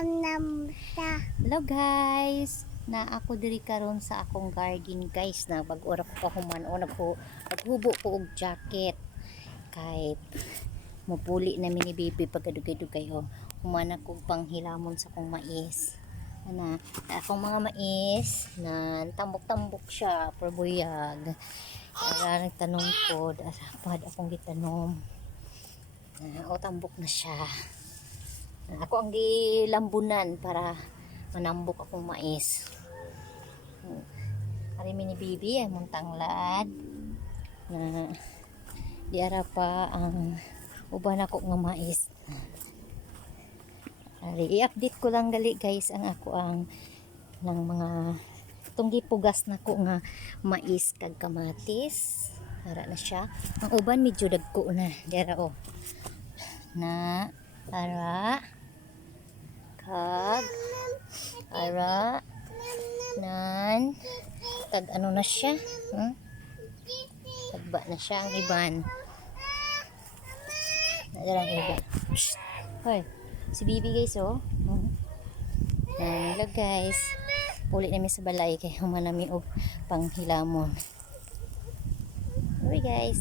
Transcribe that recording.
Hello guys, na ako diri karon sa akong garden guys, na bag-ora ko pa human o naghubo ko og jacket kay mupuli na mini baby pagkadugay-dugay o human ako panghilamon sa akong mais. Ana, akong mga mais na tambok-tambok siya probuyag. Ara nagtanom ko, pad akong gitanom. O tambok na siya. Ako ang gilambunan para manambok akong mais. Ari mini baby ay mong tanglad na diara pa ang uban ako nga mais. Ari i-update ko lang gali guys ang ako ang ng mga tunggi pugas na ko nga mais kag kamatis. Ara na siya. Ang uban medyo dagko na. Diara oh. Na ara kag ara nan kag ano na siya tagba na siya ang iban nadarang iban. Hoy si bibi guys oh. Hello guys, uli namin sa balay kay humanami og panghilamon. Sorry guys.